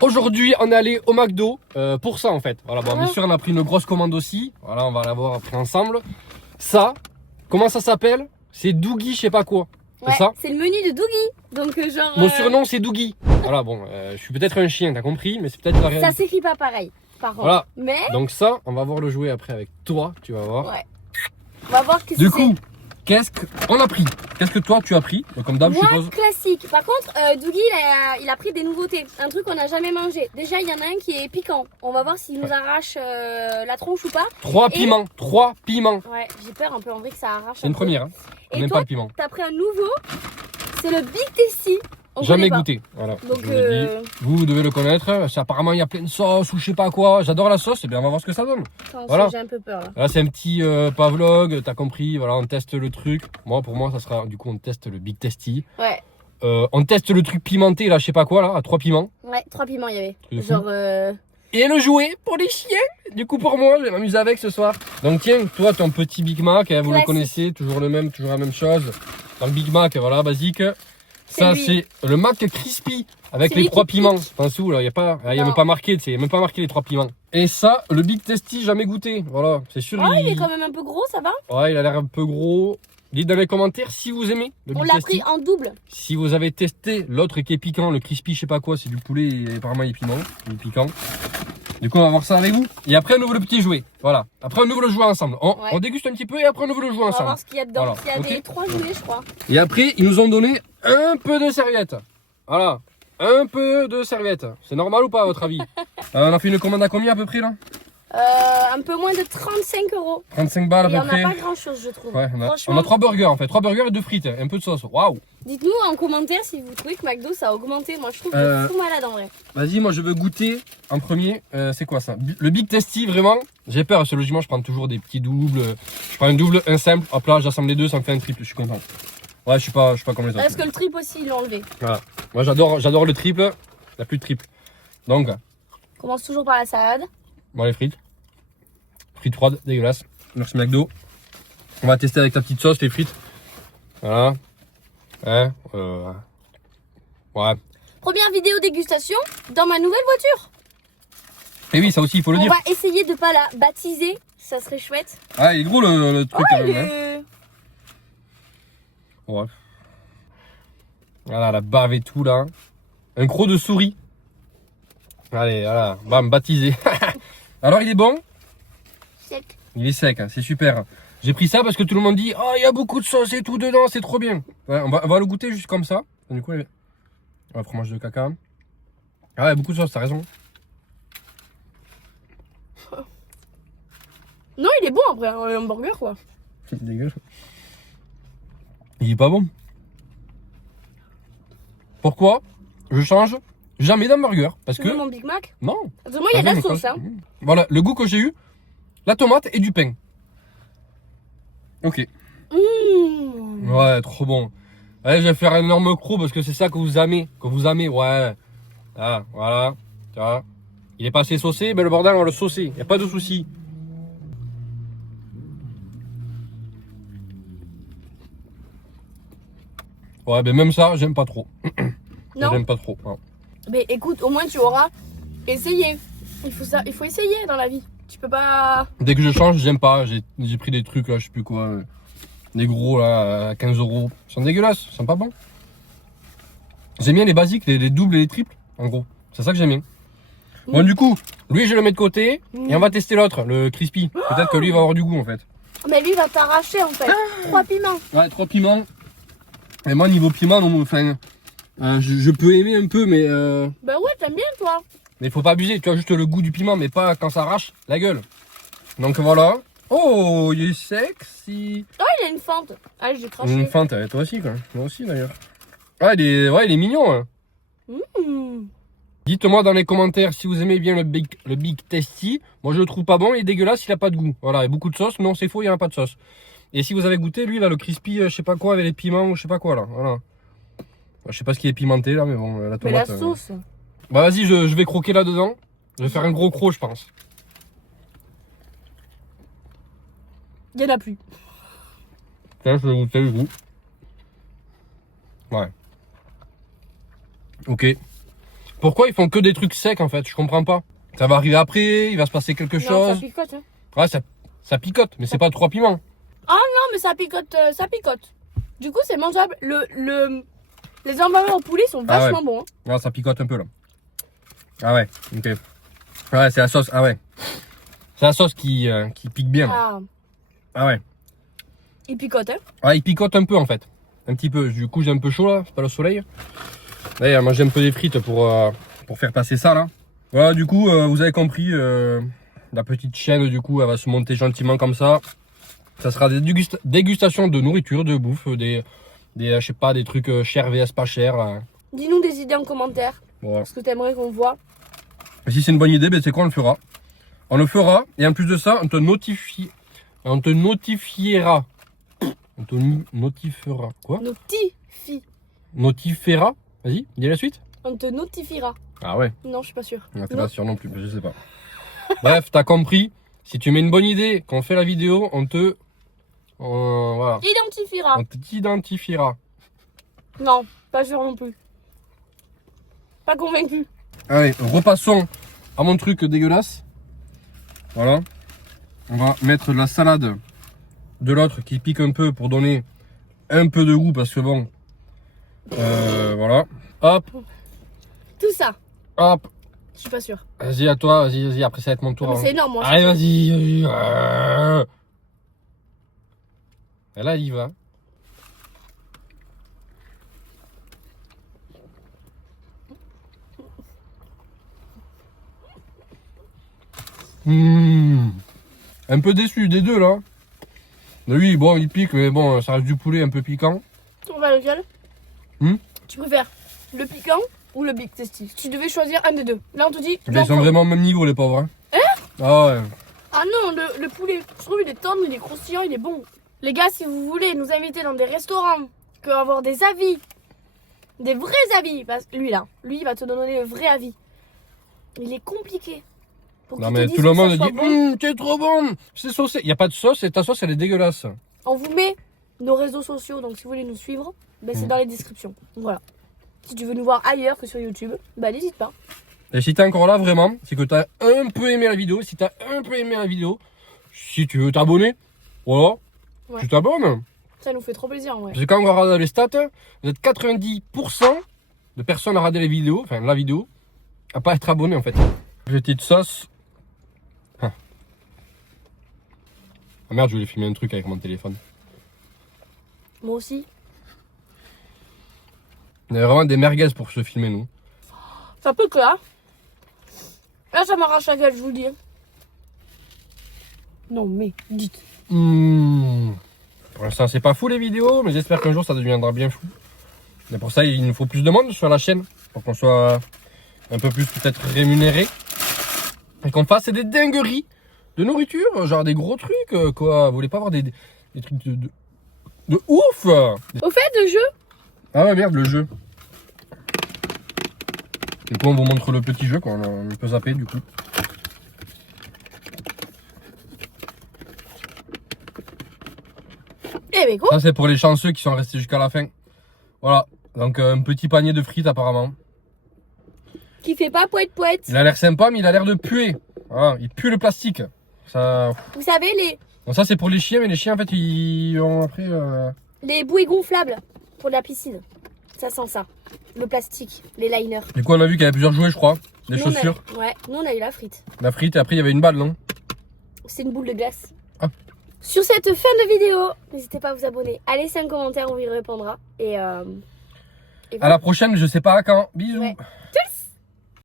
Aujourd'hui, on est allé au McDo pour ça en fait. Voilà, bon, bien sûr, on a pris une grosse commande aussi. Voilà, on va la voir après ensemble. Ça, comment ça s'appelle? C'est Doogie, je sais pas quoi. Ouais, ça c'est le menu de Doogie. Donc genre. Mon surnom c'est Doogie. Voilà, bon, je suis peut-être un chien, t'as compris, mais c'est peut-être la réalité. Ça s'écrit pas pareil, par contre. Voilà. Mais. Donc ça, on va voir le jouet après avec toi, tu vas voir. Ouais. On va voir qu'est-ce que Du c'est. coup, qu'est-ce qu'on a pris? Qu'est-ce que toi tu as pris? Comme d'hab, je Moi, suppose. classique. Par contre, Doogie, il a pris des nouveautés. Un truc qu'on n'a jamais mangé. Déjà, il y en a un qui est piquant. On va voir s'il nous arrache la tronche ou pas. 3 piments. 3 piments. Ouais, j'ai peur un peu en vrai que ça arrache. C'est une première, hein. On Et n'aime toi, pas le piment. t'as pris un nouveau. C'est le Big Tasty. On Jamais connaît pas. goûté. Voilà. Donc, je vous le dis. Vous devez le connaître. Apparemment, il y a plein de sauces ou je sais pas quoi. J'adore la sauce. Et bien, on va voir ce que ça donne. Attention, Voilà. j'ai un peu peur là. Là, c'est un petit pavlog. T'as compris. Voilà, on teste le truc. Moi, pour moi, ça sera. Du coup, on teste le Big Tasty. Ouais. On teste le truc pimenté, là, je sais pas quoi, là, à 3 piments. Ouais, 3 piments il y avait. Truc de fou. Genre. Et le jouet pour les chiens. Du coup, pour moi, je vais m'amuser avec ce soir. Donc, tiens, toi, ton petit Big Mac, hein, vous le Classique. connaissez, toujours le même, toujours la même chose. Dans le Big Mac, voilà, basique. Ça, lui. c'est le Mac Crispy avec C'est les lui 3 qui piments. pique. T'en sais où, là, il n'y a pas, il y a Non. même pas marqué, tu sais, il y a même pas marqué les 3 piments. Et ça, le Big Tasty, jamais goûté. Voilà, c'est sûr. Oh, il est quand même un peu gros, ça va. Ouais, il a l'air un peu gros. Dites dans les commentaires si vous aimez le On Big l'a Tasty. pris en double. Si vous avez testé l'autre qui est piquant, le crispy, je sais pas quoi, c'est du poulet et apparemment il est piment, il est piquant. Du coup, on va voir ça avec vous. Et après, on ouvre le petit jouet. Voilà. Après, on ouvre le jouet ensemble. On déguste un petit peu et après, on ouvre le jouet On va ensemble. voir ce qu'il y a dedans. Voilà. Il y a Ok. des 3 jouets, je crois. Et après, ils nous ont donné un peu de serviettes. Voilà. Un peu de serviettes. C'est normal ou pas, à votre avis? On a fait une commande à combien à peu près là? Un peu moins de 35 €. 35 balles à Et peu on près. n'a pas grand chose, je trouve. Ouais, on Franchement, a 3 burgers en fait. 3 burgers et 2 frites. Un peu de sauce. Waouh! dites-nous en commentaire si vous trouvez que McDo ça a augmenté. Moi, je trouve que c'est fou malade en vrai. Vas-y, moi je veux goûter en premier. C'est quoi ça? Le Big Tasty, vraiment. J'ai peur, parce que logiquement, je prends toujours des petits doubles. Je prends un double, un simple. Hop là, j'assemble les deux, ça me fait un triple. Je suis content. Ouais, je suis pas comme les autres. Parce que le trip aussi, ils l'ont enlevé. Voilà. Moi j'adore le triple. Il n'y a plus de triple. Donc, On commence toujours par la salade. bon, les frites. Frites froides, dégueulasse. Merci McDo. On va tester avec ta petite sauce, les frites. Voilà. Hein, ouais. Première vidéo dégustation dans ma nouvelle voiture. Et oui, ça aussi, il faut le On dire. va essayer de pas la baptiser. Ça serait chouette. Ah, il est gros le truc quand il même. Hein. est- Ouais. Voilà, la bave et tout là. Un croc de souris. Allez, voilà, bam, baptisé. Alors, il est bon? Sec. Il est sec, hein, c'est super. J'ai pris ça parce que tout le monde dit oh, il y a beaucoup de sauce et tout dedans, c'est trop bien. Ouais, on va le goûter juste comme ça. Du coup, ouais, fromage de caca. Ah ouais, beaucoup de sauce, t'as raison. Non, il est bon après, un hamburger quoi. Dégueulasse. Il est pas bon. Pourquoi je change jamais d'hamburger? Parce Tu veux que. mon Big Mac? Non. Parce que moi, il y a de la sauce. Hein. Voilà, le goût que j'ai eu, la tomate et du pain. Ok. Mmh. Ouais, trop bon. Allez, je vais faire un énorme croc parce que c'est ça que vous aimez. Que vous aimez, ouais. Ah, voilà. Tu vois. Il est pas assez saucé, mais le bordel, on va le saucer. Y a pas de souci. Ouais, mais même ça, j'aime pas trop. Non. J'aime pas trop. Hein. Mais écoute, au moins tu auras essayé. Il faut essayer dans la vie. Tu peux pas. Dès que je change, j'aime pas. J'ai pris des trucs là, je sais plus quoi. Des gros là, à 15 €. Ils sont dégueulasses, ils sont pas bons. J'aime bien les basiques, les doubles et les triples, en gros. C'est ça que j'aime bien. Bon, du coup, lui, je le mets de côté. Et on va tester l'autre, le crispy. Peut-être que lui va avoir du goût en fait. Mais lui va t'arracher en fait. 3 piments. Ouais, 3 piments. Et moi, niveau piment, non, enfin, je peux aimer un peu, mais Bah ouais, t'aimes bien toi. faut pas abuser. Tu as juste le goût du piment, mais pas quand ça arrache la gueule. Donc voilà. Oh, il est sexy. Oh, il a une fente. Ah, j'ai craché. Une feinte, toi aussi, quoi. Moi aussi, d'ailleurs. Ah, il est mignon. Hein. Mmh. Dites-moi dans les commentaires si vous aimez bien le Big Tasty. Moi, je le trouve pas bon, il est dégueulasse, il a pas de goût. Voilà, il y a beaucoup de sauce. Non, c'est faux, il n'y a pas de sauce. Et si vous avez goûté, lui, là, le crispy, je sais pas quoi, avec les piments ou je sais pas quoi, là. Voilà. Je sais pas ce qui est pimenté, là, mais bon, la Mais tomate. la sauce. Bah, vas-y, je vais croquer là-dedans. Je vais faire un gros croc, je pense. Il y en a plus. Tiens, je vais goûter le goût. Ouais. Ok. Pourquoi ils font que des trucs secs en fait? Je comprends pas. Ça va arriver après, il va se passer quelque Non, chose. ça picote. Hein. Ouais, ça picote, mais c'est pas 3 piments. Ah non, mais ça picote, ça picote. Du coup, c'est mangeable. Les emballés au poulet sont Ah ouais. vachement bons. Hein. Ah, ça picote un peu là. Ah ouais, ok. Ouais, c'est la sauce. Ah ouais. C'est la sauce qui pique bien. Ah, Ah ouais. il picote, hein. Ah, il picote un peu en fait. Un petit peu. Du coup, j'ai un peu chaud là, c'est pas le soleil. D'ailleurs, moi j'ai un peu des frites pour faire passer ça là. Voilà, du coup, vous avez compris. La petite chaîne, du coup, elle va se monter gentiment comme ça. Ça sera des dégustations de nourriture, de bouffe, des je sais pas, des trucs chers vs pas chers. Dis-nous des idées en commentaire. Voilà. Ce que t'aimerais qu'on voit. Et si c'est une bonne idée, ben c'est quoi, on le fera. On le fera, et en plus de ça, on te notifiera. On te notifiera. Quoi? Notifiera. Vas-y, dis la suite. On te notifiera. Ah ouais, Non, je suis pas sûre. t'es pas sûr non plus, je sais pas. Bref, t'as compris. Si tu mets une bonne idée, quand on fait la vidéo, voilà. Identifiera. On t'identifiera. Non, pas sûr non plus. Pas convaincu. Allez, repassons à mon truc dégueulasse. Voilà. On va mettre de la salade de l'autre qui pique un peu pour donner un peu de goût parce que bon. Voilà. Hop, Tout ça, hop. je suis pas sûre. Vas-y à toi, vas-y. Après ça va être mon tour. Non, mais hein. c'est énorme, moi. Allez, vas-y. Et là, il y va. Un peu déçu des deux là. Lui, bon, il pique, mais bon, ça reste du poulet un peu piquant. On va lequel Hmm Tu préfères le piquant ou le Big Tasty? Si tu devais choisir un des deux. Là, on te dit. Mais ils sont vraiment au même niveau, les pauvres. Hein. Ah ouais. Ah non, le poulet, je trouve il est tendre, il est croustillant, il est bon. Les gars, si vous voulez nous inviter dans des restaurants, que avoir des avis, des vrais avis, parce que lui là, lui il va te donner le vrai avis. Il est compliqué. Pour Non qu'il mais te dise tout le que ça monde soit dit bon. t'es trop bon, c'est saucé. Il n'y a pas de sauce et ta sauce elle est dégueulasse. On vous met nos réseaux sociaux, donc si vous voulez nous suivre, ben c'est dans les descriptions. Voilà. Si tu veux nous voir ailleurs que sur YouTube, bah n'hésite pas. Et si t'es encore là vraiment, c'est que t'as un peu aimé la vidéo. Si t'as un peu aimé la vidéo, si tu veux t'abonner, voilà, Ouais. tu t'abonnes. Ça nous fait trop plaisir en vrai. Parce que quand on regarde les stats, vous êtes 90% de personnes à regarder les vidéos, enfin la vidéo, à pas être abonné en fait. Petite sauce. Ah merde, je voulais filmer un truc avec mon téléphone. Moi aussi. On avait vraiment des merguez pour se filmer nous. Ça peut que là. Là, ça m'arrache la gueule, je vous le dis. Non, mais dites. Pour l'instant, c'est pas fou les vidéos, mais j'espère qu'un jour ça deviendra bien fou. Et pour ça, il nous faut plus de monde sur la chaîne, pour qu'on soit un peu plus peut-être rémunéré. Et qu'on fasse des dingueries de nourriture, genre des gros trucs, quoi. Vous voulez pas avoir des trucs de ouf? Au fait, de jeu, Ah ouais, merde, le jeu. Du coup, on vous montre le petit jeu, quoi. On peut zapper, du coup. eh ben quoi? Ça, c'est pour les chanceux qui sont restés jusqu'à la fin. Voilà. Donc, un petit panier de frites, apparemment. Qui fait pas poète. Il a l'air sympa, mais il a l'air de puer. Voilà, il pue le plastique. Ça... Vous savez, Bon, ça, c'est pour les chiens, mais les chiens, en fait, ils ont après... les bouées gonflables pour la piscine. Ça sent ça. Le plastique, les liners. Du coup, on a vu qu'il y avait plusieurs jouets, je crois. Des Nous, chaussures, Ouais, nous on a eu la frite. la frite, et après, il y avait une balle, non? C'est une boule de glace. Ah. Sur cette fin de vidéo, n'hésitez pas à vous abonner. À laisser un commentaire, on y répondra. Et À la prochaine, je sais pas à quand. Bisous. Ouais. Ciao.